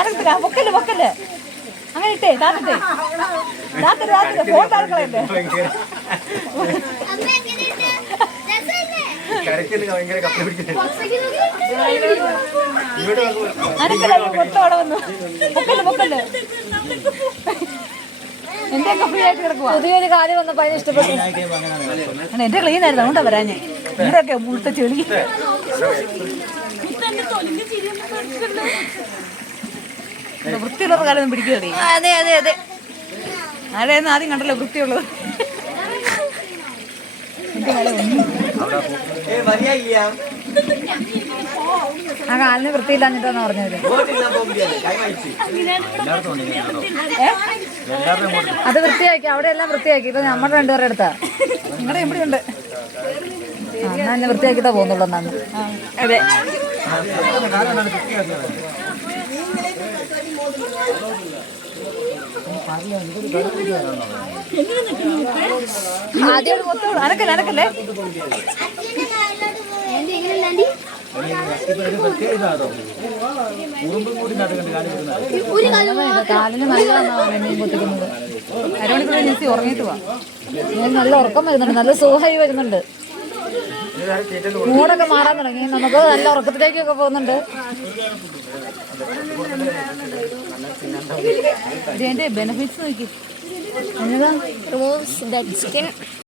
ഞാനെടുത്തില്ല പൊക്കല്ലേ അങ്ങനെ ഇട്ടേ താത്തിട്ടേ ഫോൺ താഴെ മൊത്തം വന്നു പൊക്കല്ലേ എന്റെ ഒക്കെ ഫ്രീ ആയിട്ട് കിടക്കുക. പുതിയൊരു കാര്യം വന്നപ്പോ അതിന് ഇഷ്ടപ്പെട്ടു. എന്റെ ക്ലീൻ ആയിരുന്നു അതുകൊണ്ടാ വരാഞ്ഞ്. എന്തൊക്കെ മുഴുത്ത ചെളി വൃത്തിയുള്ള കാലൊന്നും പിടിക്കുകയല്ലേ. അതെ അതെ അതെ ആരെയൊന്നും ആദ്യം കണ്ടല്ലോ വൃത്തിയുള്ളത്. ആ കാലിന് വൃത്തിയില്ലാഞ്ഞിട്ടാന്ന് പറഞ്ഞത്. അത് വൃത്തിയാക്കി അവിടെ എല്ലാം വൃത്തിയാക്കി. ഇപ്പൊ നമ്മുടെ രണ്ടുപേരുടെ അടുത്താ. നിങ്ങളുടെ എവിടെ ഉണ്ട്? എന്നാ എന്നെ വൃത്തിയാക്കിട്ടാ പോകുന്നുള്ളൂ എന്നാണ്. അതെ ആദ്യം മൊത്തം അനക്കല്ലേ കാലിന് നല്ലതാണ് മീൻ പൊത്തിക്കുന്നത്. അരമണിക്കൂർ നെസി ഉറങ്ങിയിട്ട് പോവാം. നല്ല ഉറക്കം വരുന്നുണ്ട്, നല്ല സുഖമായി വരുന്നുണ്ട്. മൂടൊക്കെ മാറാൻ തുടങ്ങി, നമുക്ക് നല്ല ഉറക്കത്തിലേക്കൊക്കെ പോകുന്നുണ്ട്. ഇതിന്റെ ബെനിഫിറ്റ്സ് നോക്കി. എന്നതാ